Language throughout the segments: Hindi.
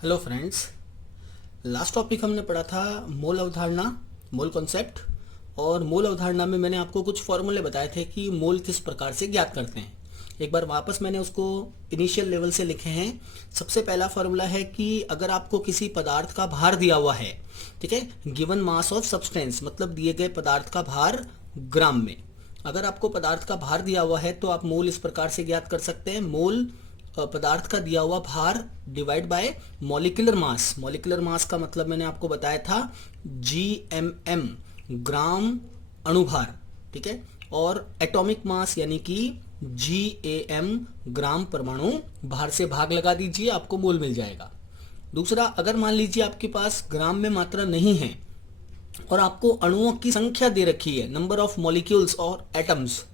Hello friends. लास्ट टॉपिक हमने पढ़ा था मोल अवधारणा, मोल कॉन्सेप्ट। और मोल अवधारणा में मैंने आपको कुछ फॉर्मूले बताए थे कि मोल किस प्रकार से ज्ञात करते हैं। एक बार वापस मैंने उसको इनिशियल लेवल से लिखे हैं। सबसे पहला फॉर्मूला है कि अगर आपको किसी पदार्थ का भार दिया हुआ है, ठीक है, गिवन मास ऑफ सब्सटेंस, मतलब दिए गए पदार्थ का भार ग्राम में। अगर आपको पदार्थ का भार दिया हुआ है तो आप मोल इस प्रकार से ज्ञात कर सकते हैं। मोल पदार्थ का दिया हुआ भार divide by molecular mass. Molecular मास का मतलब मैंने आपको बताया था GMM, ग्राम अणुभार, ठीक है। और एटॉमिक मास यानी कि GAM, ग्राम परमाणु भार से भाग लगा दीजिए, आपको मोल मिल जाएगा। दूसरा, अगर मान लीजिए आपके पास ग्राम में मात्रा नहीं है और आपको अणुओं की संख्या दे रखी है, नंबर ऑफ मॉलिक्यूल्स और एटम्स,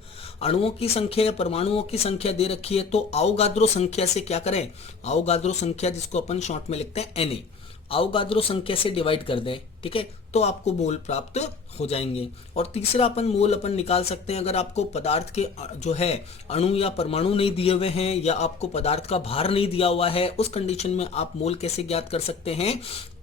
अणुओं की संख्या या परमाणुओं की संख्या दे रखी है, तो अवोगाद्रो संख्या से क्या करें, अवोगाद्रो संख्या जिसको अपन शॉर्ट में लिखते हैं Na, अवोगाद्रो संख्या से डिवाइड कर दें, ठीक है, तो आपको मोल प्राप्त हो जाएंगे। और तीसरा मोल अपन निकाल सकते हैं अगर आपको पदार्थ के जो है अणु या परमाणु नहीं दिए हुए हैं या आपको पदार्थ का भार नहीं दिया हुआ है, उस कंडीशन में आप मोल कैसे ज्ञात कर सकते हैं।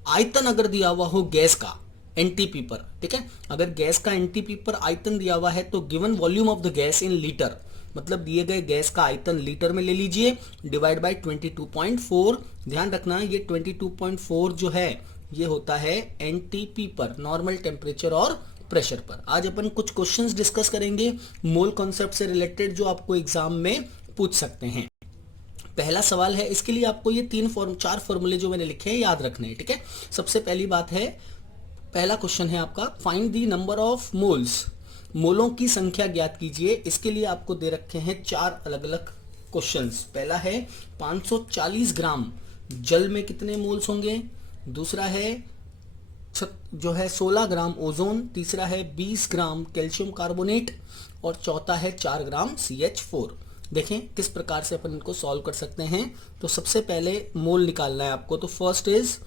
आयतन अगर दिया हुआ हो गैस का एनटीपी पर, ठीक है, अगर गैस का एनटीपी पर आयतन दिया हुआ है तो given volume of the gas in litre, मतलब दिए गए गैस का आयतन लीटर में ले लीजिए, डिवाइड बाय 22.4। ध्यान रखना ये 22.4 जो है ये होता है एनटीपी पर, नॉर्मल टेम्परेचर और प्रेशर पर। आज अपन कुछ क्वेश्चंस डिस्कस करेंगे मोल कॉन्सेप्ट से रिलेटेड जो आपको एग्जाम में पूछ सकते हैं। पहला सवाल है, इसके लिए आपको ये चार फॉर्मूले जो मैंने लिखे हैं याद रखने हैं, ठीक है। सबसे पहली बात है, पहला क्वेश्चन है आपका find the number of moles, मोलों की संख्या ज्ञात कीजिए। इसके लिए आपको दे रखे हैं चार अलग अलग क्वेश्चंस। पहला है 540 ग्राम जल में कितने मोल्स होंगे, दूसरा है जो है 16 ग्राम ओजोन, तीसरा है 20 ग्राम कैल्शियम कार्बोनेट और चौथा है 4 ग्राम CH4। देखें किस प्रकार से अपन इनको सॉल्व कर सकते हैं। तो सबसे पहले मोल निकालना है आपको, तो फर्स्ट इज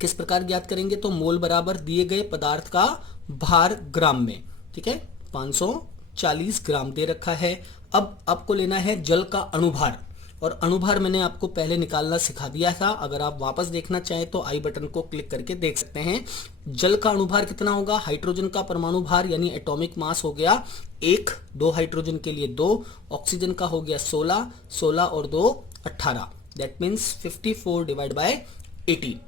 किस प्रकार ज्ञात करेंगे, तो मोल बराबर दिए गए पदार्थ का भार ग्राम में, ठीक है, 540 ग्राम दे रखा है। अब आपको लेना है जल का अणुभार, और अणुभार मैंने आपको पहले निकालना सिखा दिया था, अगर आप वापस देखना चाहें तो आई बटन को क्लिक करके देख सकते हैं। जल का अणुभार कितना होगा, हाइड्रोजन का परमाणु भार यानी एटॉमिक मास हो गया 1, 2 हाइड्रोजन के लिए 2, ऑक्सीजन का हो गया 16, 16 और 2 18, दैट मीन्स 54 डिवाइड बाय 18,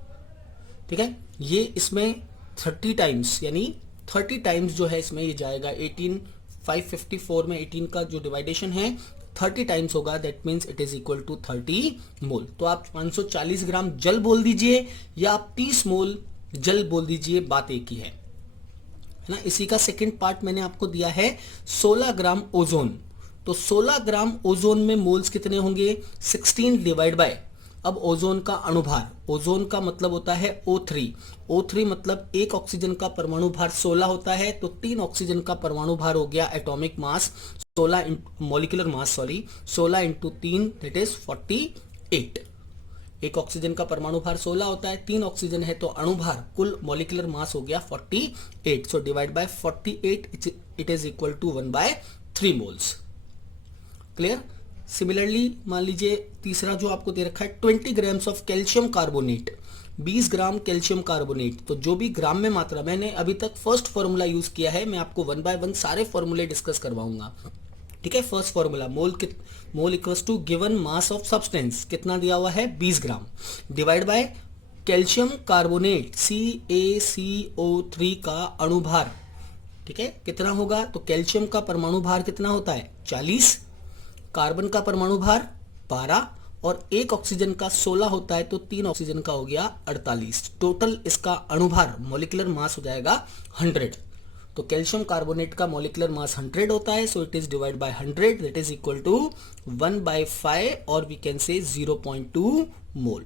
ठीक है। ये इसमें 30 टाइम्स यानी 30 टाइम्स जो है इसमें ये जाएगा 18, 554 में 18 का जो डिवाइडेशन है 30 टाइम्स होगा, that means it is equal to 30 mole. तो आप 540 ग्राम जल बोल दीजिए या आप 30 मोल जल बोल दीजिए, बात एक ही है ना। इसी का सेकंड पार्ट मैंने आपको दिया है 16 ग्राम ओजोन, तो 16 ग्राम ओजोन में मोल्स कितने होंगे, 16 डिवाइड बाय, अब ओजोन का अणुभार, ओजोन का मतलब होता है O3, O3 मतलब एक ऑक्सीजन का परमाणु भार 16 होता है, तो 3 ऑक्सीजन का परमाणु भार हो गया atomic mass 16 molecular mass 16 into 3 that is 48। एक ऑक्सीजन का परमाणु भार 16 होता है, 3 ऑक्सीजन है तो अणुभार कुल मॉलिक्यूलर मास हो गया 48, so divide by 48 it is equal to 1/3 moles. Clear. Similarly मान लीजिए तीसरा जो आपको दे रखा है 20 grams of calcium carbonate, 20 gram calcium carbonate, तो जो भी ग्राम में मात्रा, मैंने अभी तक फर्स्ट फॉर्मूला यूज किया है, मैं आपको 1 बाय 1 सारे फॉर्मूले डिस्कस करवाऊंगा, ठीक है। First formula mole equals to given mass of substance, कितना दिया हुआ है 20 gram, divide by calcium carbonate CaCO3 का अणुभार, ठीक है, कितना होगा, तो कैल्शियम का परमाणु भार कितना होता है 40, कार्बन का परमाणु भार 12 और एक ऑक्सीजन का 16 होता है, तो 3 ऑक्सीजन का हो गया 48, टोटल इसका अणुभार मॉलिक्यूलर मास हो जाएगा 100। तो कैल्शियम कार्बोनेट का मॉलिक्यूलर मास 100 होता है, so it is divide by 100 that is equal to 1/5 और वी कैन से 0.2 मोल,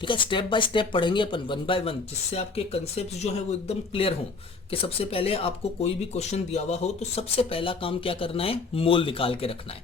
ठीक है। स्टेप बाय स्टेप पढ़ेंगे अपन 1 बाय 1, जिससे आपके कंसेप्ट जो है वो एकदम क्लियर हो कि सबसे पहले आपको कोई भी क्वेश्चन दिया हुआ हो तो सबसे पहला काम क्या करना है, मोल निकाल के रखना है,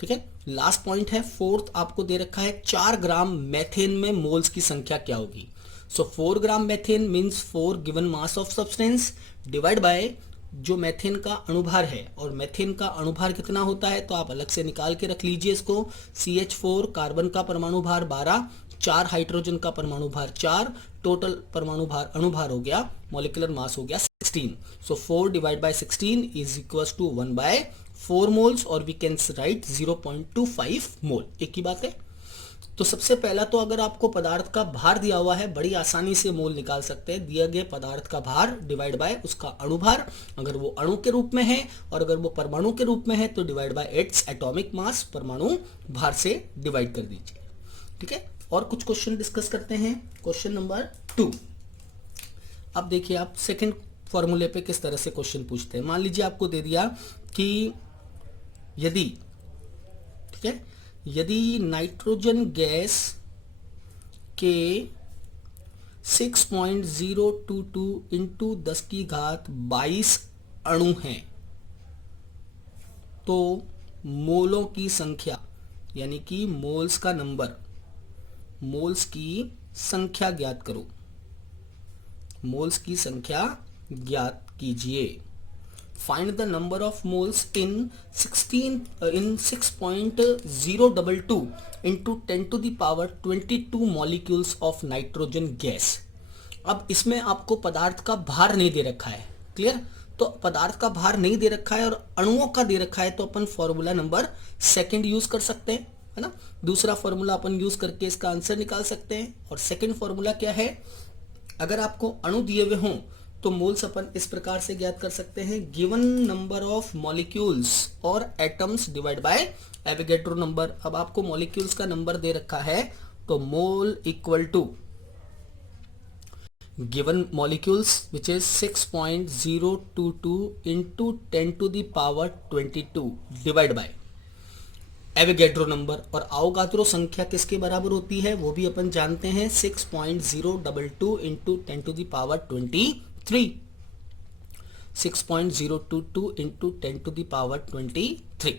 ठीक है। लास्ट पॉइंट है फोर्थ, आपको दे रखा है 4 ग्राम मैथेन में मोल्स की संख्या क्या होगी। So 4 gram methane means 4 given mass of substance divide by जो मेथेन का अणुभार है, और मेथेन का अणुभार कितना होता है तो आप अलग से निकाल के रख लीजिए इसको। CH4 कार्बन का परमाणु भार 12, 4 हाइड्रोजन का परमाणु भार 4, टोटल परमाणु भार अणुभार हो गया, मॉलिक्यूलर मास हो गया 16। So 4 divide by 16 is equals to 1/4 moles, और वी कैन राइट 0.25 मोल। एक ही बात है। तो सबसे पहला तो अगर आपको पदार्थ का भार दिया हुआ है, बड़ी आसानी से मोल निकाल सकते हैं। दिया गया पदार्थ का भार डिवाइड बाय उसका अणुभार, अगर वो अणु के रूप में है, और अगर वो परमाणु के रूप में है तो divide by its atomic mass, परमाणु भार से डिवाइड कर दीजिए। ठीक है, और कुछ क्वेश्चन डिस्कस करते हैं। Question number 2। अब देखिए आप सेकंड फॉर्मूले पे किस तरह से क्वेश्चन पूछते हैं। मान लीजिए आपको दे दिया कि यदि, ठीक है, यदि नाइट्रोजन गैस के 6.022 इंटू 10 की घात 22 अणु हैं, तो मोलों की संख्या, यानी कि मोल्स का नंबर, मोल्स की संख्या ज्ञात करो। मोल्स की संख्या ज्ञात कीजिए। Find the number of moles in 6.022 into 10 to the power 22 molecules of nitrogen gas. अब इसमें आपको पदार्थ का भार नहीं दे रखा है, क्लियर। तो पदार्थ का भार नहीं दे रखा है और अणुओं का दे रखा है, तो अपन फॉर्मूला नंबर सेकंड यूज कर सकते हैं, है ना। दूसरा फॉर्मूला अपन यूज करके इसका आंसर निकाल सकते हैं। और सेकंड फॉर्मूला क्या है, अगर आपको अणु दिए हुए हों तो मोल्स अपन इस प्रकार से ज्ञात कर सकते हैं, गिवन नंबर ऑफ मॉलिक्यूल्स और atoms divide by Avogadro number. अब आपको मॉलिक्यूल्स का नंबर दे रखा है, तो mole equal to given molecules which is 6.022 into 10 to the power 22 divide by Avogadro number. और अवोगाद्रो संख्या किसके बराबर होती है वो भी अपन जानते हैं, 6.022 into 10 to the power 23, 6.022 into 10 to the power 23।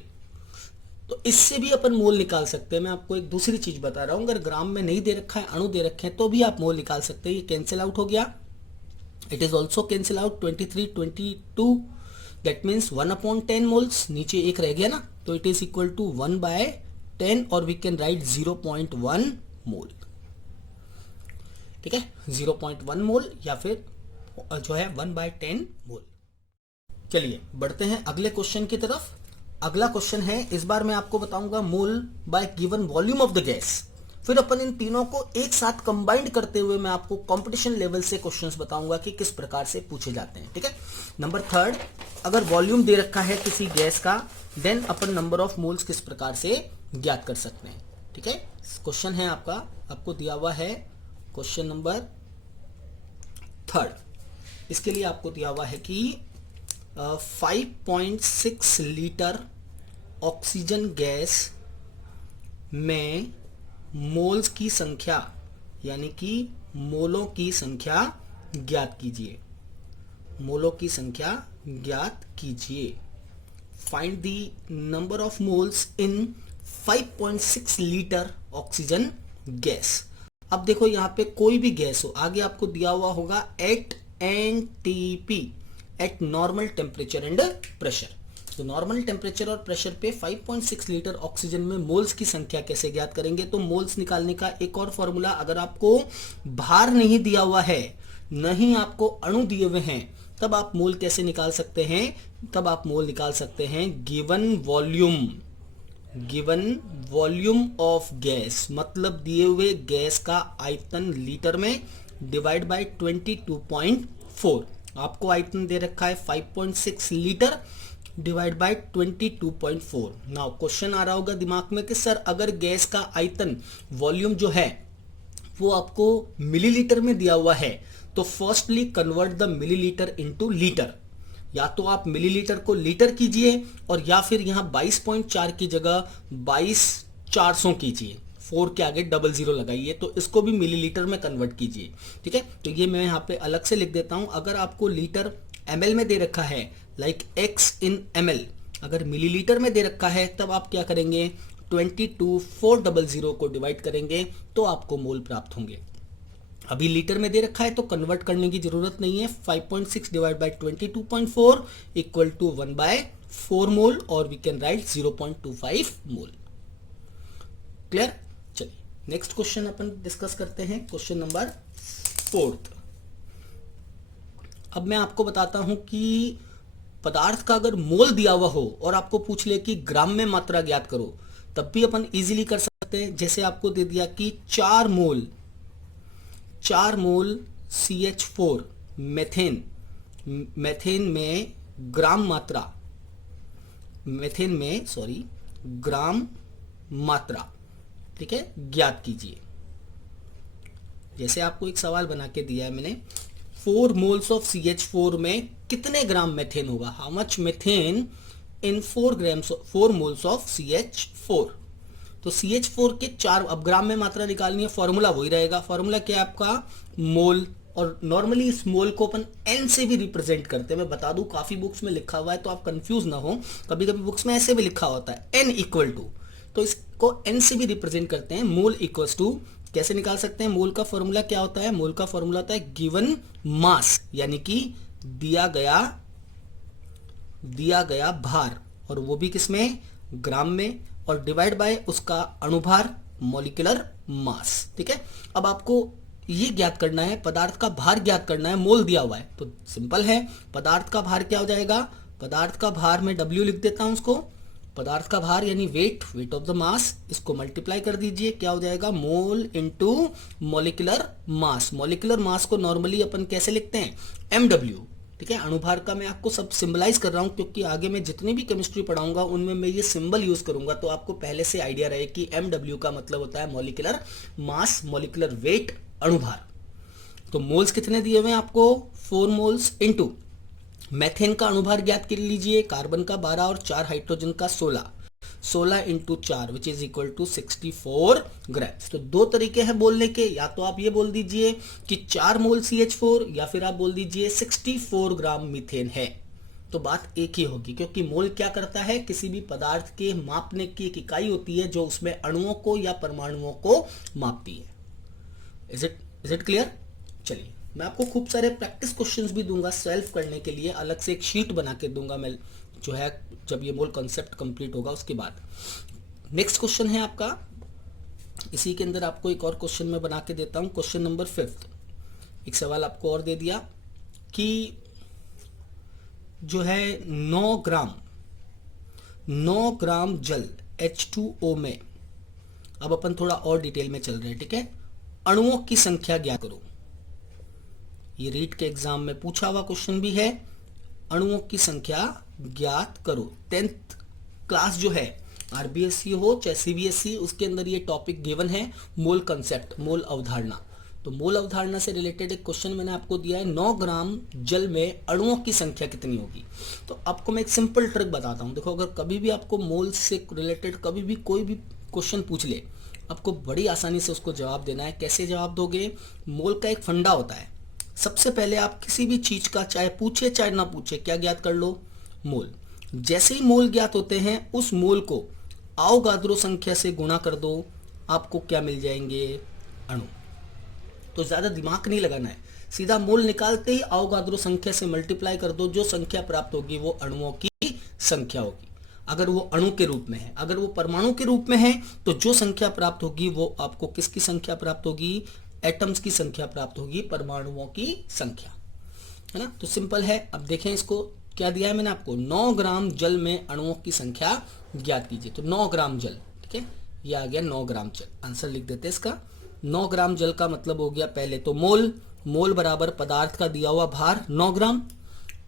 तो इससे भी अपन मोल निकाल सकते हैं। मैं आपको एक दूसरी चीज बता रहा हूं, अगर ग्राम में नहीं दे रखा है, अणु दे रखे हैं, तो भी आप मोल निकाल सकते हैं। ये कैंसिल आउट हो गया, it is also cancel out, 23, 22, that means 1/10 moles, नीचे एक रह गया ना, तो इट इज इक्वल टू 1/10, और वी कैन राइट 0.1 मोल। ठीक है, 0.1 मोल या फिर जो है 1/10 मोल। चलिए बढ़ते हैं अगले क्वेश्चन की तरफ। अगला क्वेश्चन है, इस बार मैं आपको बताऊंगा mole by given volume of the gas. फिर अपन इन तीनों को एक साथ कंबाइंड करते हुए मैं आपको कंपटीशन लेवल से क्वेश्चंस बताऊंगा कि किस प्रकार से पूछे जाते हैं। ठीक है, नंबर 3, अगर वॉल्यूम दे रखा है किसी गैस का, देन अपन नंबर ऑफ मोल्स किस प्रकार से ज्ञात कर सकते हैं। ठीक है, क्वेश्चन है आपको दिया हुआ है क्वेश्चन नंबर 3। इसके लिए आपको दिया हुआ है कि 5.6 लीटर ऑक्सीजन गैस में मोल्स की संख्या, यानी कि मोलों की संख्या ज्ञात कीजिए। मोलों की संख्या ज्ञात कीजिए। Find the number of moles in 5.6 litre oxygen gas. अब देखो यहाँ पे कोई भी गैस हो, आगे आपको दिया हुआ होगा at NTP, at normal temperature and pressure. तो नॉर्मल टेम्परेचर और प्रेशर पे 5.6 लीटर ऑक्सीजन में मोल्स की संख्या कैसे ज्ञात करेंगे। तो मोल्स निकालने का एक और फॉर्मूला, अगर आपको भार नहीं दिया हुआ है, नहीं आपको अणु दिए हुए हैं, तब आप मोल कैसे निकाल सकते हैं, तब आप मोल निकाल सकते हैं गिवन वॉल्यूम ऑफ गैस, मतलब दिए हुए गैस का आयतन लीटर में डिवाइड बाय 22.4। आपको आयतन दे रखा है 5.6 litre divide by 22.4। Now question आ रहा होगा दिमाग में कि सर अगर गैस का आयतन वॉल्यूम जो है वो आपको मिलीलीटर में दिया हुआ है, तो firstly convert the millilitre into litre. या तो आप मिलीलीटर को लीटर कीजिए, और या फिर यहाँ 22.4 की जगह 22,400 कीजिए, 4 के आगे 00 लगाइए, तो इसको भी मिलीलीटर में कन्वर्ट कीजिए। ठीक है, तो ये मैं यहाँ पे अलग से लिख देता हूँ। अगर आपको लीटर ml में दे रखा है, लाइक x in ml, अगर मिलीलीटर में दे रखा है, तब आप क्या करेंगे, 22,400 को डिवाइड करेंगे तो आपको मोल प्राप्त होंगे। अभी लीटर में दे रखा है तो कन्वर्ट करने की जरूरत नहीं है। 5.6 divide by 22.4 equal to 1/4 mole, और we can write 0.25 mole. Clear? चलिए नेक्स्ट क्वेश्चन अपन डिस्कस करते हैं, क्वेश्चन नंबर 4। अब मैं आपको बताता हूं कि पदार्थ का अगर मोल दिया हुआ हो और आपको पूछ ले कि ग्राम में मात्रा ज्ञात करो, तब भी अपन इजीली कर सकते हैं। जैसे आपको दे दिया कि 4 मोल CH4 मेथेन, मेथेन में ग्राम मात्रा, ग्राम मात्रा, ठीक है, ज्ञात कीजिए। जैसे आपको एक सवाल बना के दिया है मैंने, 4 मोल्स ऑफ CH4 में कितने ग्राम मेथेन होगा, how much methane in 4 moles of CH4। तो CH4 के 4, अब ग्राम में मात्रा निकालनी है, फॉर्मूला वही रहेगा। फॉर्मूला क्या है आपका, मोल, और नॉर्मली इस मोल को अपन एन से भी रिप्रेजेंट करते हैं। मैं बता दूं काफी बुक्स में लिखा हुआ है तो आप कंफ्यूज ना हो, कभी कभी बुक्स में ऐसे भी लिखा होता है एन इक्वल टू, तो इसको एन से भी रिप्रेजेंट करते हैं। मोल इक्वल्स टू कैसे निकाल सकते हैं, मोल का फॉर्मूला क्या होता है, मोल का फॉर्मूला होता है गिवन मास, यानी कि दिया गया भार, और वो भी किसमें, ग्राम में, और डिवाइड बाय उसका अणुभार, मॉलिक्यूलर मास। ठीक है, अब आपको ये ज्ञात करना है, पदार्थ का भार ज्ञात करना है, मोल दिया हुआ है तो सिंपल है, पदार्थ का भार क्या हो जाएगा, पदार्थ का भार में W लिख देता हूं उसको, पदार्थ का भार यानी वेट ऑफ द मास, इसको मल्टीप्लाई कर दीजिए, क्या हो जाएगा, mole into molecular mass. Molecular mass को नॉर्मली अपन कैसे लिखते हैं, MW। ठीक है, अणुभार का मैं आपको सब सिंबलाइज कर रहा हूं क्योंकि आगे मैं जितनी भी केमिस्ट्री पढ़ाऊंगा उनमें मैं ये सिंबल यूज करूंगा, तो आपको पहले से आइडिया रहे कि MW का मतलब होता है मॉलिक्यूलर मास, मॉलिक्यूलर वेट, अणुभार। तो मोल्स कितने दिए हुए हैं आपको, 4 मोल्स इनटू मेथेन का अणुभार ज्ञात कर लीजिए, कार्बन का 12 और 4 हाइड्रोजन का 16 into 4 which is equal to 64 gram. तो दो तरीके हैं बोलने के, या तो आप ये बोल दीजिए कि 4 मोल CH4, या फिर आप बोल दीजिए 64 ग्राम मीथेन है, तो बात एक ही होगी, क्योंकि मोल क्या करता है, किसी भी पदार्थ के मापने की एक इकाई होती है जो उसमें अणुओं को या परमाणुओं को मापती है। Is it clear? चलिए मैं आपको खूब सारे प्रैक्टिस क्वेश्चंस भी दूंगा सेल्फ करने के लिए, अलग से एक शीट बना के दूंगा मैं, जो है जब ये मोल कॉन्सेप्ट कंप्लीट होगा उसके बाद। नेक्स्ट क्वेश्चन है आपका, इसी के अंदर आपको एक और क्वेश्चन मैं बना के देता हूं, क्वेश्चन नंबर 5। एक सवाल आपको और दे दिया कि जो है 9 ग्राम जल H2O में, अब अपन थोड़ा और डिटेल में चल रहे हैं, ठीक है, अणुओं की संख्या ज्ञात करो। ये रीट के एग्जाम में पूछा हुआ क्वेश्चन भी है, अणुओं की संख्या ज्ञात करो। 10th क्लास जो है, RBSC हो चाहे CBSE, उसके अंदर ये टॉपिक गिवन है, मोल कंसेप्ट, मोल अवधारणा। तो मोल अवधारणा से रिलेटेड एक क्वेश्चन मैंने आपको दिया है, 9 ग्राम जल में अणुओं की संख्या कितनी होगी। तो आपको मैं एक सिंपल ट्रिक बताता हूं, देखो अगर कभी भी आपको मोल से रिलेटेड कभी भी कोई भी क्वेश्चन पूछ ले, आपको बड़ी आसानी से उसको जवाब देना है। कैसे जवाब दोगे, मोल का एक फंडा होता है, सबसे पहले आप किसी भी चीज का चाहे पूछे चाहे ना पूछे क्या ज्ञात कर लो, मोल। जैसे ही मोल ज्ञात होते हैं उस मोल को अवोगाद्रो संख्या से गुणा कर दो, आपको क्या मिल जाएंगे, अणु। तो ज्यादा दिमाग नहीं लगाना है, सीधा मोल निकालते ही अवोगाद्रो संख्या से मल्टीप्लाई कर दो, जो संख्या प्राप्त होगी वो अणुओं की संख्या होगी। अगर वो अणु के रूप में है, अगर वो परमाणु के रूप में है तो जो संख्या प्राप्त होगी वो आपको किसकी संख्या प्राप्त होगी, एटम्स की संख्या प्राप्त होगी, परमाणुओं की संख्या, है ना। तो सिंपल है। अब देखें इसको क्या दिया है मैंने आपको, 9 ग्राम जल में अणुओं की संख्या ज्ञात कीजिए। तो 9 ग्राम जल, ठीक है, ये आ गया 9 ग्राम जल, आंसर लिख देते हैं इसका। 9 ग्राम जल का मतलब हो गया पहले तो मोल, मोल बराबर पदार्थ का दिया हुआ भार 9 ग्राम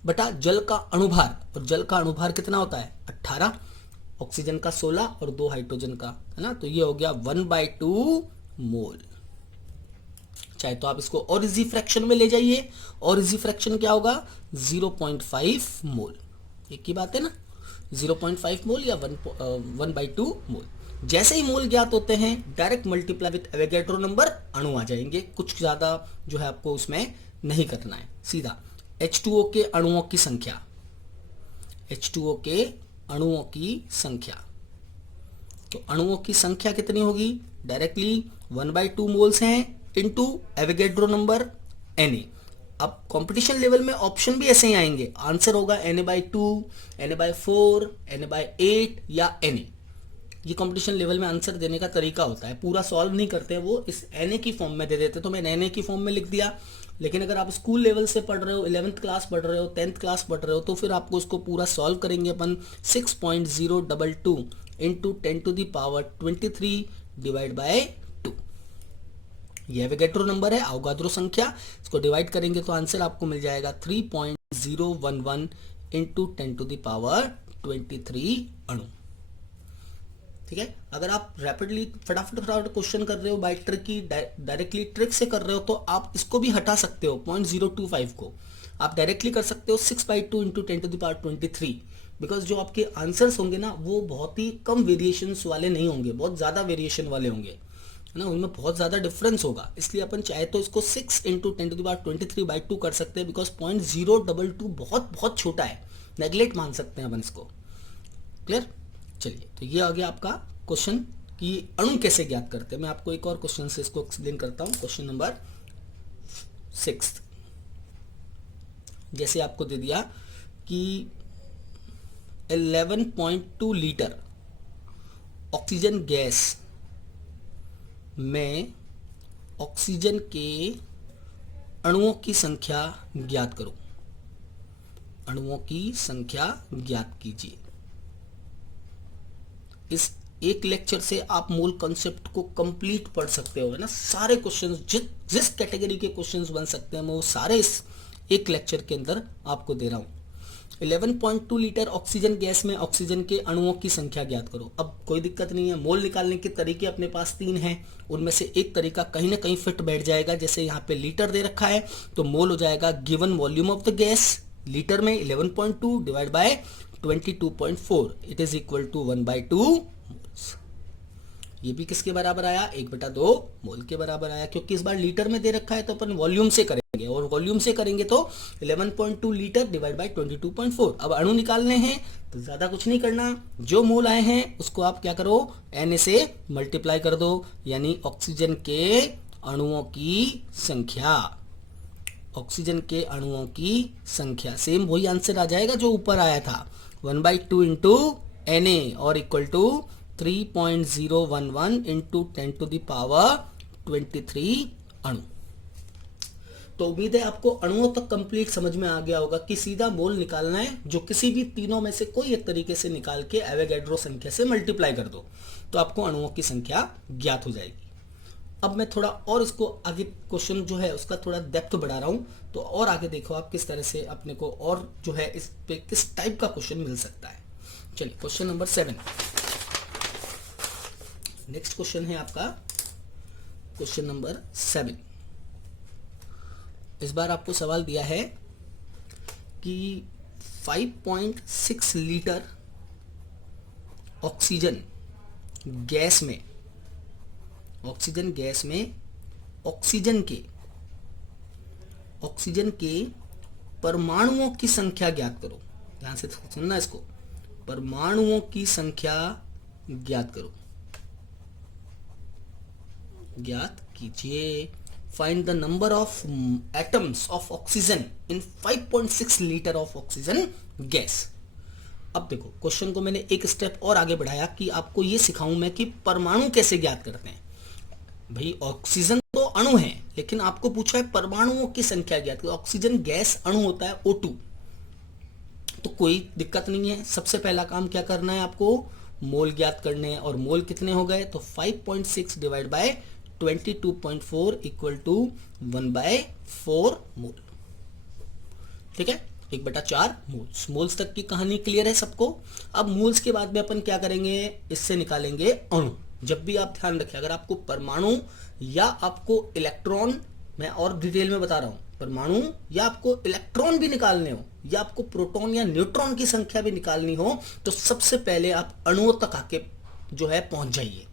बटा जल का अणुभार, और जल का अणुभार कितना होता है 18, ऑक्सीजन का 16 और 2 हाइड्रोजन का, है ना। तो ये हो गया 1/2 मोल। चाहे तो आप इसको और इजी फ्रैक्शन में ले जाइए, और इजी फ्रैक्शन क्या होगा 0.5 मोल, एक ही बात है ना, 0.5 मोल या 1/2 मोल। जैसे ही मोल ज्ञात होते हैं direct multiply with Avogadro number, अणु आ जाएंगे, कुछ ज्यादा जो है आपको उसमें नहीं करना है, सीधा H2O के अणुओं की संख्या, H2O के अणुओं की संख्या, तो अणुओं की संख्या कितनी होगी, डायरेक्टली 1/2 मोल्स हैं, इंटू एवोगैड्रो नंबर Na। अब कंपटीशन लेवल में ऑप्शन भी ऐसे ही आएंगे, आंसर होगा Na/2, Na/4, Na/8 या Na। ये कंपटीशन लेवल में आंसर देने का तरीका होता है, पूरा सॉल्व नहीं करते वो इस Na की फॉर्म में दे देते, तो मैंने Na की फॉर्म में लिख दिया। लेकिन अगर आप स्कूल लेवल से पढ़ रहे हो, 11th क्लास पढ़ रहे हो, 10th क्लास पढ़ रहे हो, तो फिर आपको उसको पूरा सॉल्व करेंगे अपन 6.022 इंटू 10⁻23 डिवाइड बाय 2। ये एवोगैड्रो नंबर है, अवोगाद्रो संख्या। इसको डिवाइड करेंगे तो आंसर आपको मिल जाएगा 3.011 इंटू 10⁻23 अणु। ठीक है, अगर आप रैपिडली फटाफट क्वेश्चन कर रहे हो बाय ट्रिक की, डायरेक्टली ट्रिक से कर रहे हो, तो आप इसको भी हटा सकते हो। 0.025 को आप डायरेक्टली कर सकते हो 6/2 इंटू 10⁻23, बिकॉज जो आपके आंसर्स होंगे ना वो बहुत ही कम वेरिएशंस वाले नहीं होंगे, बहुत ज़्यादा वेरिएशन वाले होंगे, है ना, उनमें बहुत ज़्यादा डिफरेंस होगा। इसलिए अपन चाहे तो इसको 6 इंटू 10⁻23/2 कर सकते हैं, बिकॉज 0.022 बहुत बहुत छोटा है, नेगलेक्ट मान सकते हैं अपन इसको। क्लियर? चलिए, तो ये आ गया आपका क्वेश्चन कि अणु कैसे ज्ञात करते हैं। मैं आपको एक और क्वेश्चन से इसको एक्सप्लेन करता हूं। क्वेश्चन नंबर 6 जैसे आपको दे दिया कि 11.2 लीटर ऑक्सीजन गैस में ऑक्सीजन के अणुओं की संख्या ज्ञात करो। अणुओं की संख्या ज्ञात कीजिए। इस एक लेक्चर से आप मूल कॉन्सेप्ट को कंप्लीट पढ़ सकते हो, है ना। सारे क्वेश्चंस जिस कैटेगरी के क्वेश्चंस बन सकते हैं मैं वो सारे इस एक लेक्चर के अंदर आपको दे रहा हूं। 11.2 लीटर ऑक्सीजन गैस में ऑक्सीजन के अणुओं की संख्या ज्ञात करो। अब कोई दिक्कत नहीं है, मोल निकालने के तरीके अपने पास 3 हैं, उनमें से एक तरीका कहीं ना कहीं फिट बैठ जाएगा। जैसे यहाँ पे लीटर दे रखा है तो मोल हो जाएगा given volume of the gas litre में 11.2 divide by 22.4, it is equal to 1/2 moles. ये भी किसके बराबर आया? 1/2 मोल के बराबर आया, क्योंकि इस बार लीटर में दे रखा है तो अपन वॉल्यूम से करेंगे, और वॉल्यूम से करेंगे तो 11.2 लीटर डिवाइड बाय 22.4। अब अणु निकालने हैं तो ज्यादा कुछ नहीं करना, जो मोल आए हैं उसको आप क्या करो, Na से मल्टीप्लाई कर दो, यानी ऑक्सीजन के अणुओं की संख्या, ऑक्सीजन के अणुओं की संख्या सेम वही आंसर आ जाएगा जो ऊपर आया था, 1/2 इंटू Na और इक्वल टू 3.011 इंटू 10⁻23 अणु। तो उम्मीद है आपको अणुओं तक कंप्लीट समझ में आ गया होगा कि सीधा मोल निकालना है, जो किसी भी तीनों में से कोई एक तरीके से निकाल के एवोगैड्रो संख्या से मल्टीप्लाई कर दो तो आपको अणुओं की संख्या ज्ञात हो जाएगी। अब मैं थोड़ा और इसको आगे क्वेश्चन जो है उसका थोड़ा डेप्थ बढ़ा रहा हूं, तो और आगे देखो आप किस तरह से अपने को और जो है इस पे किस टाइप का क्वेश्चन मिल सकता है। चलिए क्वेश्चन नंबर 7, नेक्स्ट क्वेश्चन है आपका क्वेश्चन नंबर 7। इस बार आपको सवाल दिया है कि 5.6 लीटर ऑक्सीजन गैस में ऑक्सीजन के परमाणुओं की संख्या ज्ञात करो। ध्यान से सुनना इसको, परमाणुओं की संख्या ज्ञात करो, ज्ञात कीजिए। Find the number of atoms of oxygen in 5.6 litre of oxygen gas. अब देखो क्वेश्चन को मैंने एक स्टेप और आगे बढ़ाया कि आपको ये सिखाऊं मैं कि परमाणु कैसे ज्ञात करते हैं। भाई ऑक्सीजन तो अणु है, लेकिन आपको पूछा है परमाणुओं की संख्या ज्ञात करो। ऑक्सीजन गैस अणु होता है O2, तो कोई दिक्कत नहीं है। सबसे पहला काम क्या करना है आपको, मोल ज्ञात करने हैं, और मोल कितने हो गए, तो 5.6 डिवाइड बाय 22.4 इक्वल टू 1/4 मोल। ठीक है, 1/4 मोल्स। मोल्स तक की कहानी क्लियर है सबको। अब मोल्स के बाद में अपन क्या करेंगे, इससे निकालेंगे अणु। जब भी आप ध्यान रखें, अगर आपको परमाणु या आपको इलेक्ट्रॉन, मैं और डिटेल में बता रहा हूं, परमाणु या आपको इलेक्ट्रॉन भी निकालने हो या आपको प्रोटॉन या न्यूट्रॉन की संख्या भी निकालनी हो, तो सबसे पहले आप अणुओं तक आके जो है पहुंच जाइए।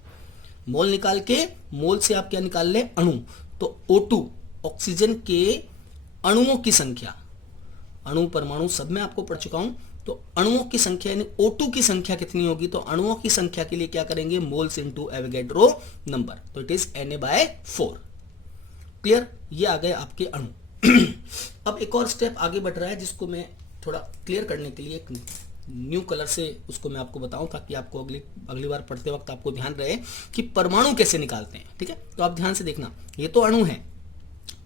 मोल निकाल के, मोल से आप क्या निकाल ले, अणु। तो O2 ऑक्सीजन के अणुओं की संख्या, अणु परमाणु सब में आपको पढ़ चुका हूं, तो अणुओं की संख्या यानी O2 की संख्या कितनी होगी, तो अणुओं की संख्या के लिए क्या करेंगे, मोल्स इनटू एवोगैड्रो नंबर, तो इट इज Na/4। क्लियर, ये आ गए आपके अणु। अब एक और स्टेप आगे बढ़ रहा है जिसको मैं थोड़ा क्लियर करने के लिए एक न्यू कलर से उसको मैं आपको बताऊं, ताकि आपको अगली बार पढ़ते वक्त आपको ध्यान रहे कि परमाणु कैसे निकालते हैं। ठीक है, तो आप ध्यान से देखना, ये तो अणु है।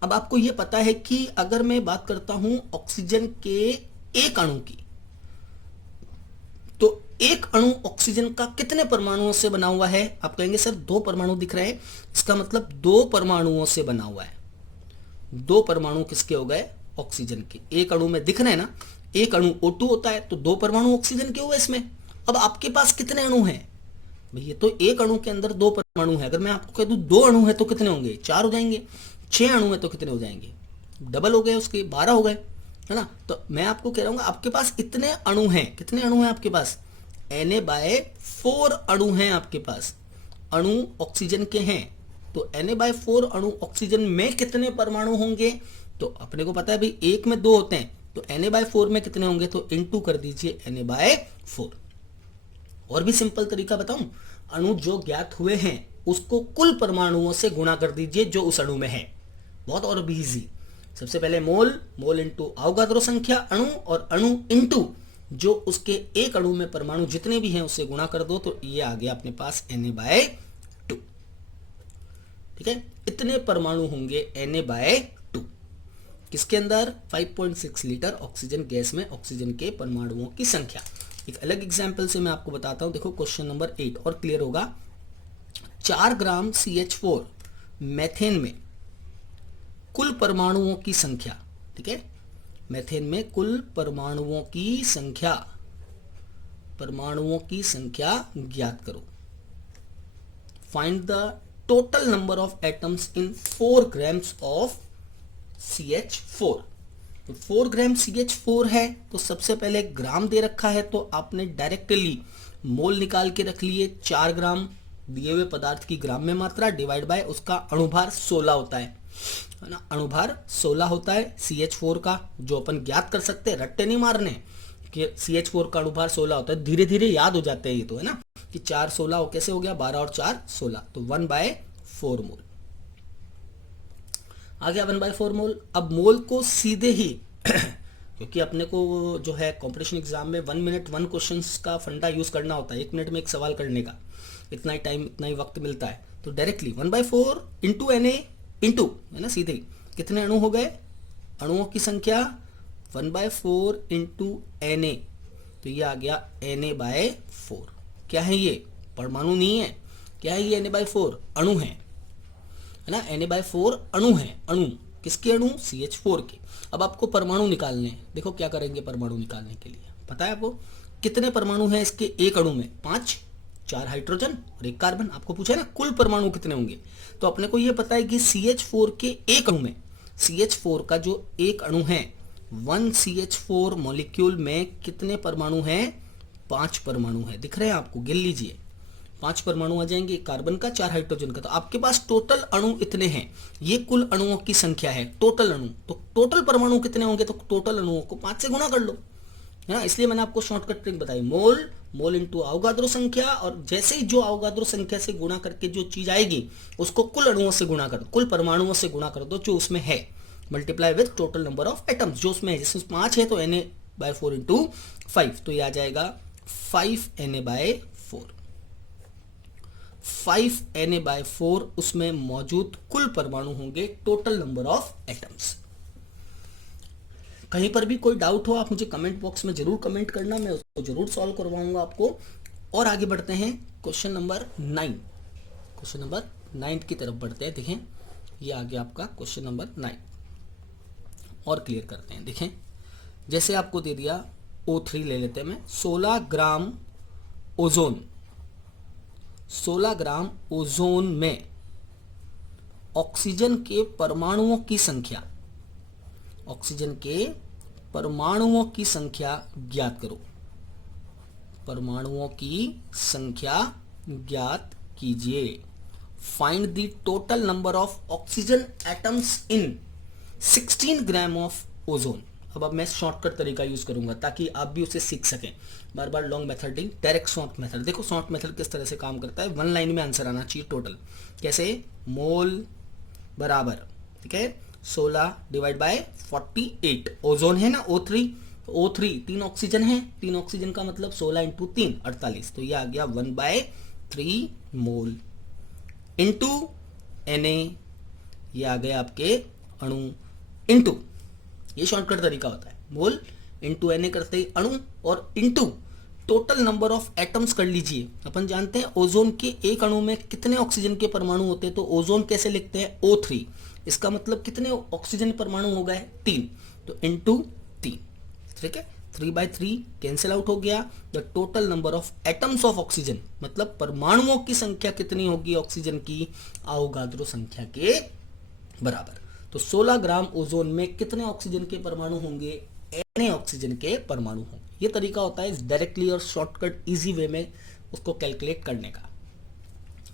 अब आपको ये पता है कि अगर मैं बात करता हूं ऑक्सीजन के एक अणु की, तो एक अणु ऑक्सीजन का कितने परमाणुओं से बना हुआ है? आप कहेंगे सर 2 परमाणु दिख रहे हैं, इसका मतलब 2 परमाणुओं से बना हुआ है। 2 परमाणु किसके हो गए? ऑक्सीजन के। एक अणु में दिख रहे हैं ना, एक अणु O2 होता है, तो 2 परमाणु ऑक्सीजन के हुए इसमें। अब आपके पास कितने अणु हैं भाई? ये तो एक अणु के अंदर 2 परमाणु है। अगर मैं आपको कह दूं 2 अणु है तो कितने होंगे? 4 हो जाएंगे। 6 अणु है तो कितने हो जाएंगे? डबल हो गए उसके, 12 हो गए, है ना। तो मैं आपको कह रहा हूँ आपके पास इतने अणु हैं। कितने अणु हैं आपके पास? Na/4 अणु हैं आपके पास। अणु ऑक्सीजन के हैं, तो Na/4 अणु ऑक्सीजन में कितने परमाणु होंगे? तो अपने को पता है भाई, एक में 2 होते हैं, तो Na/4 में कितने होंगे? तो इनटू कर दीजिए Na/4। और भी सिंपल तरीका बताऊं, अणु जो ज्ञात हुए हैं उसको कुल परमाणुओं से गुणा कर दीजिए जो उस अणु में है। बहुत और भी इजी। सबसे पहले मोल इंटू अवोगाद्रो संख्या अणु, और अणु इंटू जो उसके एक अणु में परमाणु जितने भी हैं उससे गुणा कर दो, तो ये आ गया अपने पास Na/2। ठीक है, इतने परमाणु होंगे Na/2 किसके अंदर? 5.6 लीटर ऑक्सीजन गैस में ऑक्सीजन के परमाणुओं की संख्या। एक अलग एग्जाम्पल से मैं आपको बताता हूं, देखो क्वेश्चन नंबर 8 और क्लियर होगा। 4 ग्राम CH4 मैथेन में कुल परमाणुओं की संख्या, ठीक है, मैथेन में कुल परमाणुओं की संख्या ज्ञात करो। Find the total number of atoms in 4 grams of CH4। तो 4 ग्राम CH4 है, तो सबसे पहले ग्राम दे रखा है, तो आपने डायरेक्टली मोल निकाल के रख लिए। 4 ग्राम दिए हुए पदार्थ की ग्राम में मात्रा डिवाइड बाय उसका अणुभार 16 होता है ना। अणुभार 16 होता है CH4 का, जो अपन ज्ञात कर सकते हैं, रट्टे नहीं मारने कि CH4 का अणुभार 16 होता है। धीरे धीरे याद हो जाते हैं ये तो, है ना, कि 4 16 कैसे हो गया? 12 और 4 16, तो 1/4 मोल आ गया। 1/4 मोल। अब मोल को सीधे ही क्योंकि अपने को जो है कंपटीशन एग्जाम में 1 मिनट 1 क्वेश्चन का फंडा यूज करना होता है, 1 मिनट में एक सवाल करने का, इतना ही टाइम, इतना ही वक्त मिलता है। तो डायरेक्टली 1/4 इंटू Na इंटू, है ना, सीधे कितने अणु हो गए? अणुओं की संख्या 1/4 इंटू Na, तो ये आ गया Na/4। क्या है ये? परमाणु नहीं है। क्या है ये? Na/4 अणु है ना। Na/4 अणु है। अणु किसके? अणु CH4 के। अब आपको परमाणु निकालने हैं। देखो क्या करेंगे परमाणु निकालने के लिए, पता है आपको कितने परमाणु हैं इसके एक अणु में? 5, 4 हाइड्रोजन और 1 कार्बन। आपको पूछा है ना कुल परमाणु कितने होंगे, तो अपने को यह पता है कि CH4 के एक अणु में, CH4 का जो एक अणु है, 1 CH4 मॉलिक्यूल में कितने परमाणु हैं? 5 परमाणु है। दिख रहे हैं आपको? गिन लीजिए, 5 परमाणु आ जाएंगे, 1 कार्बन का, 4 हाइड्रोजन का। तो आपके पास टोटल अणु इतने हैं। ये कुल अणुओं की संख्या है, टोटल अणु। तो टोटल परमाणु कितने होंगे? तो टोटल अणुओं को 5 से गुणा कर लो, है ना। इसलिए मैंने आपको शॉर्टकट ट्रिक बताई, मोल इंटू अवोगाद्रो संख्या, और जैसे ही जो अवोगाद्रो संख्या से गुणा करके जो चीज आएगी उसको कुल अणुओं से गुणा कर दो, कुल परमाणुओं से गुणा कर दो जो उसमें है, multiply with total number of atoms जो उसमें है। जैसे 5 है तो Na/4 इंटू 5, तो ये आ जाएगा 5 Na/4। 5 Na/4 उसमें मौजूद कुल परमाणु होंगे, टोटल नंबर ऑफ एटम्स। कहीं पर भी कोई डाउट हो आप मुझे कमेंट बॉक्स में जरूर कमेंट करना, मैं उसको जरूर सॉल्व करवाऊंगा आपको। और आगे बढ़ते हैं क्वेश्चन नंबर 9। क्वेश्चन नंबर 9 की तरफ बढ़ते हैं। देखें ये आ गया आपका क्वेश्चन नंबर 9, और क्लियर करते हैं। देखें जैसे आपको दे दिया O3 ले लेते हैं, मैं 16 ग्राम ओजोन, 16 ग्राम ओजोन में ऑक्सीजन के परमाणुओं की संख्या, ऑक्सीजन के परमाणुओं की संख्या ज्ञात करो। परमाणुओं की संख्या ज्ञात कीजिए। Find the total number of oxygen atoms in 16 gram of ozone. अब मैं शॉर्टकट तरीका यूज करूंगा ताकि आप भी उसे सीख सकें। बार बार लॉन्ग मेथड नहीं, डायरेक्ट शॉर्ट मेथड। देखो शॉर्ट मेथड किस तरह से काम करता है, 1 लाइन में आंसर आना चाहिए टोटल। कैसे? मोल बराबर ठीक है, 16 डिवाइड बाय 48। ओजोन है ना O3, O3 3 ऑक्सीजन है, 3 ऑक्सीजन का मतलब 16 इंटू 3 48, तो ये आ गया 1/3 मोल इंटू Na, ये आ गए आपके अणु इंटू, ये शॉर्टकट तरीका होता है, मोल इंटू Na करते ही अणु और into total number of atoms कर लीजिए। अपन जानते हैं ओजोन के एक अणु में कितने ऑक्सीजन के परमाणु होते हैं, तो ओजोन कैसे लिखते हैं O3, इसका मतलब कितने ऑक्सीजन परमाणु हो गए 3, तो इंटू 3, ठीक है, 3/3 कैंसिल आउट हो गया। The total number of atoms of oxygen, मतलब परमाणुओं की संख्या कितनी होगी ऑक्सीजन की, आवोगाद्रो संख्या के बराबर। तो 16 ग्राम ओजोन में कितने ऑक्सीजन के परमाणु होंगे, Na ऑक्सीजन के परमाणु होंगे। ये तरीका होता है डायरेक्टली और शॉर्टकट इजी वे में उसको कैलकुलेट करने का।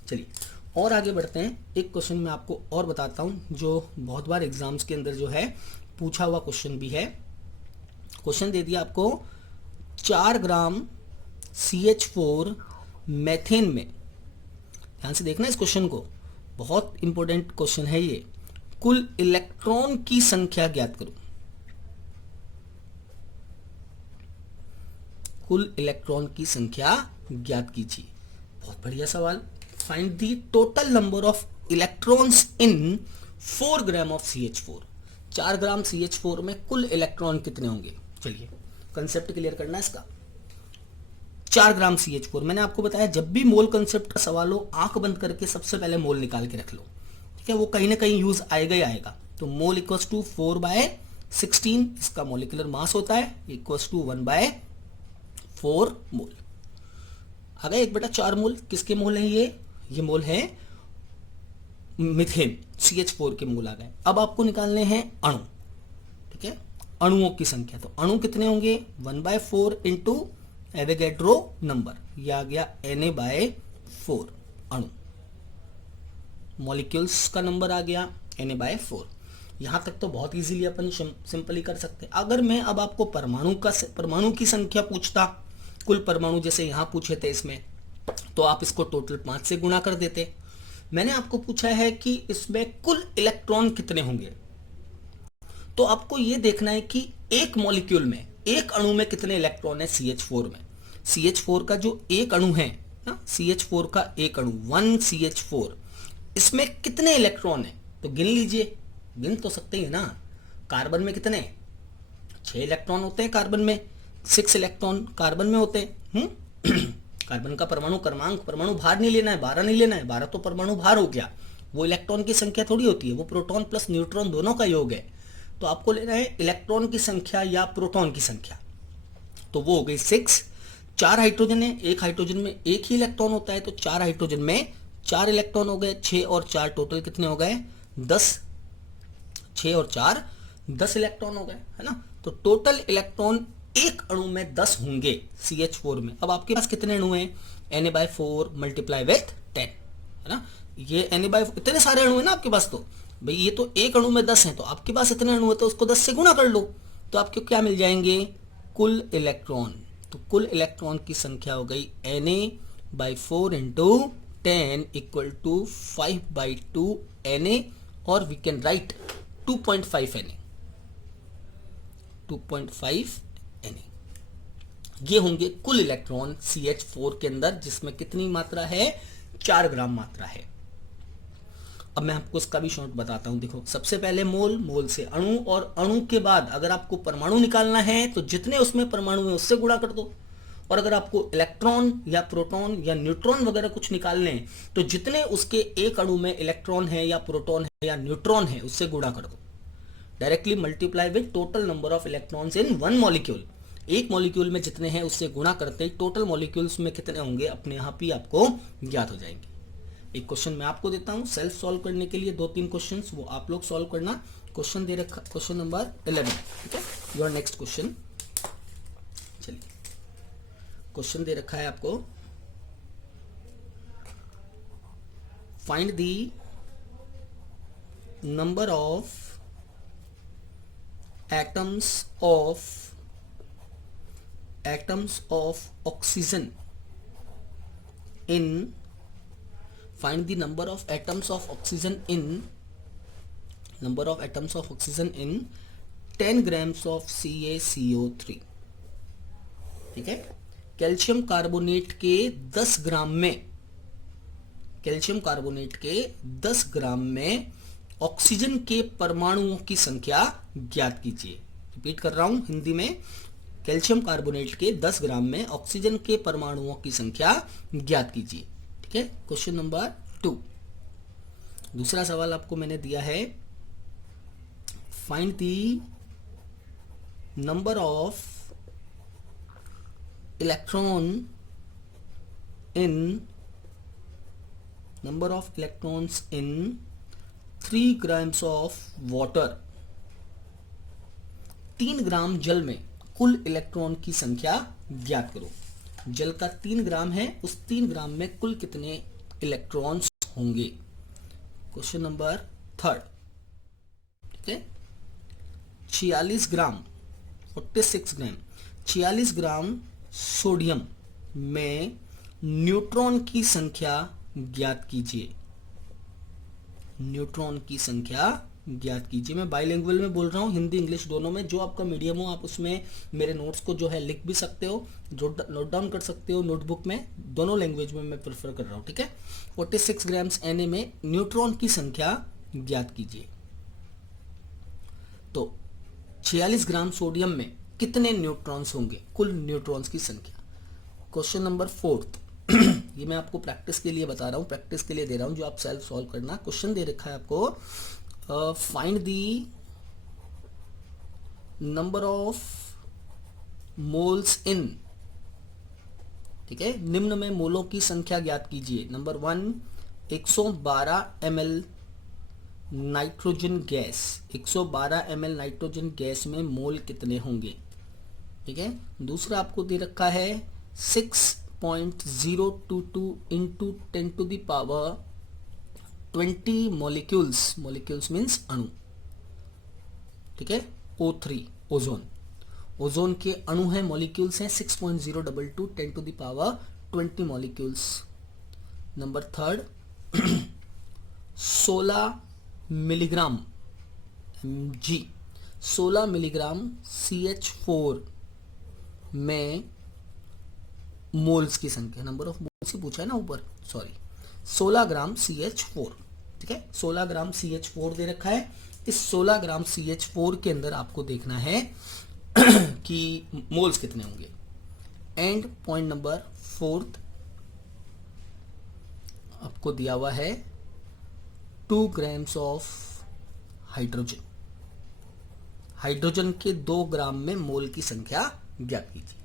चलिए और आगे बढ़ते हैं, एक क्वेश्चन मैं आपको और बताता हूं जो बहुत बार एग्जाम्स के अंदर जो है पूछा हुआ क्वेश्चन भी है। क्वेश्चन दे दिया आपको 4 ग्राम CH4 मेथेन में, ध्यान से देखना इस क्वेश्चन को, बहुत इंपॉर्टेंट क्वेश्चन है ये, कुल इलेक्ट्रॉन की संख्या ज्ञात करो। कुल इलेक्ट्रॉन की संख्या ज्ञात कीजिए। बहुत बढ़िया सवाल। Find the total number of electrons in 4 gram of CH4। 4 gram CH4 में कुल इलेक्ट्रॉन कितने होंगे, चलिए कंसेप्ट क्लियर करना है इसका। 4 ग्राम CH4, मैंने आपको बताया जब भी मोल कंसेप्ट का सवाल हो आंख बंद करके सबसे पहले मोल निकाल के रख लो, ठीक है, वो कहीं ना कहीं यूज आएगा ही आएगा। तो मोल इक्वल्स टू 4/16 इसका मोलिकुलर मास होता है, इक्वल्स टू 1/4 मोल। आ गए 1/4 मोल, किसके मोल है ये मोल है मिथेन CH4 के मोल आ गए। अब आपको निकालने हैं अणु, ठीक है, अणुओं की संख्या। तो अणु कितने होंगे 1/4 इंटू एवोगैड्रो नंबर, यह आ गया Na/4 अणु, मॉलिक्यूल्स का नंबर आ गया Na/4। यहां तक तो बहुत इजीली अपन सिंपली कर सकते हैं। अगर मैं अब आपको परमाणु की संख्या पूछता, कुल परमाणु जैसे यहां पूछे थे इसमें, तो आप इसको टोटल 5 से गुणा कर देते। मैंने आपको पूछा है कि इसमें कुल इलेक्ट्रॉन कितने होंगे, तो आपको यह देखना है कि एक मॉलिक्यूल में, एक अणु में कितने इलेक्ट्रॉन है CH4 में। CH4 का जो एक अणु है ना, CH4 का एक अणु 1CH4, इसमें कितने इलेक्ट्रॉन है, तो गिन लीजिए, गिन तो सकते हैं ना। कार्बन में कितने, 6 इलेक्ट्रॉन होते हैं कार्बन में, 6 इलेक्ट्रॉन कार्बन में होते हैं। कार्बन का परमाणु क्रमांक, परमाणु भार नहीं लेना है, 12 नहीं लेना है, 12 तो परमाणु भार हो गया, वो इलेक्ट्रॉन की संख्या थोड़ी होती है, वो प्रोटॉन प्लस न्यूट्रॉन दोनों का योग है। तो आपको लेना है इलेक्ट्रॉन की संख्या या प्रोटॉन की संख्या, तो वो हो गई 6। 4 हाइड्रोजन है, एक हाइड्रोजन में एक ही इलेक्ट्रॉन होता है, तो 4 हाइड्रोजन में 4 इलेक्ट्रॉन हो गए, 6 और 4 टोटल कितने हो गए 10, 6 और 4 10 इलेक्ट्रॉन हो गए, है ना। तो टोटल इलेक्ट्रॉन एक अणु में 10 होंगे CH4 में। अब आपके पास कितने अणु हैं, Na/4 मल्टीप्लाई विथ 10, है ना। ये Na/4 इतने सारे अणु है ना आपके पास, तो भाई ये तो एक अणु में 10 है, तो आपके पास इतने अणु है तो उसको 10 से गुणा कर लो, तो आपको क्या मिल जाएंगे कुल इलेक्ट्रॉन। तो कुल इलेक्ट्रॉन की संख्या हो गई Na/4 into 10 equal to 5/2 Na, और we can write 2.5 Na, 2.5 Na। ये होंगे कुल इलेक्ट्रॉन CH4 के अंदर, जिसमें कितनी मात्रा है 4 ग्राम मात्रा है। अब मैं आपको इसका भी शॉर्ट बताता हूं। देखो सबसे पहले मोल, मोल से अणु, और अणु के बाद अगर आपको परमाणु निकालना है तो जितने उसमें परमाणु है उससे गुणा कर दो, और अगर आपको इलेक्ट्रॉन या प्रोटॉन या न्यूट्रॉन वगैरह कुछ निकालने हैं तो जितने उसके एक अणु में इलेक्ट्रॉन है या प्रोटॉन है या न्यूट्रॉन है उससे गुणा कर दो। Directly multiply with total number of electrons in one molecule, एक मॉलिक्यूल में जितने हैं उससे गुणा करते ही टोटल मॉलिक्यूल्स में कितने होंगे अपने आप ही आपको ज्ञात हो जाएंगे। एक क्वेश्चन मैं आपको देता हूं सेल्फ सॉल्व करने के लिए, 2-3 क्वेश्चंस, वो आप लोग सॉल्व करना। क्वेश्चन दे रखा, क्वेश्चन नंबर 11, ठीक है, योर नेक्स्ट क्वेश्चन। चलिए क्वेश्चन दे रखा है आपको, find the number of atoms of oxygen in, find the number of atoms of oxygen in number of atoms of oxygen in 10 grams of CaCO3। ठीक है। कैल्शियम कार्बोनेट के 10 ग्राम में, कैल्शियम कार्बोनेट के 10 ग्राम में ऑक्सीजन के परमाणुओं की संख्या ज्ञात कीजिए। रिपीट कर रहा हूं हिंदी में, कैल्शियम कार्बोनेट के 10 ग्राम में ऑक्सीजन के परमाणुओं की संख्या ज्ञात कीजिए। ठीक है। क्वेश्चन नंबर 2, दूसरा सवाल आपको मैंने दिया है, find the number of electron in 3 grams of water. 3 ग्राम जल में कुल इलेक्ट्रॉन की संख्या ज्ञात करो। जल का 3 ग्राम है, उस 3 ग्राम में कुल कितने इलेक्ट्रॉन्स होंगे। क्वेश्चन नंबर 3, ठीक है। 46 ग्राम 46 ग्राम सोडियम में न्यूट्रॉन की संख्या ज्ञात कीजिए। न्यूट्रॉन की संख्या ज्ञात कीजिए। मैं बाइलिंगुअल में बोल रहा हूँ, हिंदी इंग्लिश दोनों में। जो आपका मीडियम हो आप उसमें मेरे नोट्स को जो है लिख भी सकते हो, नोट डाउन कर सकते हो नोटबुक में। दोनों लैंग्वेज में मैं प्रेफर कर रहा हूँ। ठीक है। 46 ग्राम्स Na में न्यूट्रॉन की संख्या ज्ञात कीजिए। तो 46 ग्राम सोडियम में कितने न्यूट्रॉन्स होंगे, कुल न्यूट्रॉन्स की संख्या। क्वेश्चन नंबर 4, ये मैं आपको प्रैक्टिस के लिए बता रहा हूँ, प्रैक्टिस के लिए दे रहा हूँ, जो आप सेल्फ सॉल्व करना। क्वेश्चन दे रखा है आपको, find the number of moles इन, ठीक है, निम्न में मोलों की संख्या ज्ञात कीजिए। Number 1, 112 ml nitrogen gas. 112 ml nitrogen gas में मोल कितने होंगे। ठीक है। दूसरा आपको दे रखा है 6.022 into 10 to the power 20 molecules. Molecules means अणु। ठीक है। O3 ओजोन, ओजोन के अणु हैं, मॉलिक्यूल्स हैं 6.022 10 to the power 20 molecules. Number 3, 16 milligram mg, 16 milligram CH4 में मोल्स की संख्या। नंबर ऑफ मोल्स ही पूछा है ना ऊपर, सॉरी। 16 ग्राम CH4। ठीक है। 16 ग्राम CH4 दे रखा है। इस 16 ग्राम CH4 के अंदर आपको देखना है कि मोल्स कितने होंगे। एंड पॉइंट नंबर 4 आपको दिया हुआ है 2 ग्राम्स ऑफ हाइड्रोजन। हाइड्रोजन के 2 ग्राम में मोल की संख्या ज्ञात कीजिए।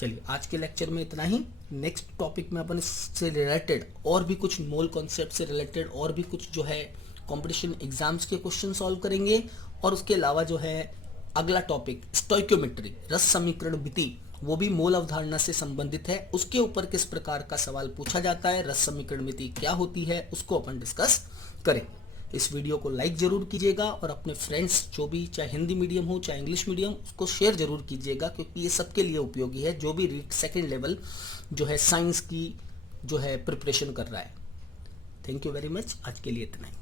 चलिए आज के लेक्चर में इतना ही। नेक्स्ट टॉपिक में अपन इससे रिलेटेड और भी कुछ मोल कॉन्सेप्ट से रिलेटेड और भी कुछ जो है कंपटीशन एग्जाम्स के क्वेश्चन सॉल्व करेंगे। और उसके अलावा जो है अगला टॉपिक स्टोइक्योमेट्री, रस समीकरण विधि, वो भी मोल अवधारणा से संबंधित है। उसके ऊपर किस प्रकार का सवाल पूछा जाता है, रस समीकरण विधि क्या होती है, उसको अपन डिस्कस करेंगे। इस वीडियो को लाइक जरूर कीजिएगा और अपने फ्रेंड्स जो भी चाहे हिंदी मीडियम हो चाहे इंग्लिश मीडियम, उसको शेयर जरूर कीजिएगा, क्योंकि ये सबके लिए उपयोगी है जो भी सेकेंड लेवल जो है साइंस की जो है प्रिपरेशन कर रहा है। Thank you very much. आज के लिए इतना ही।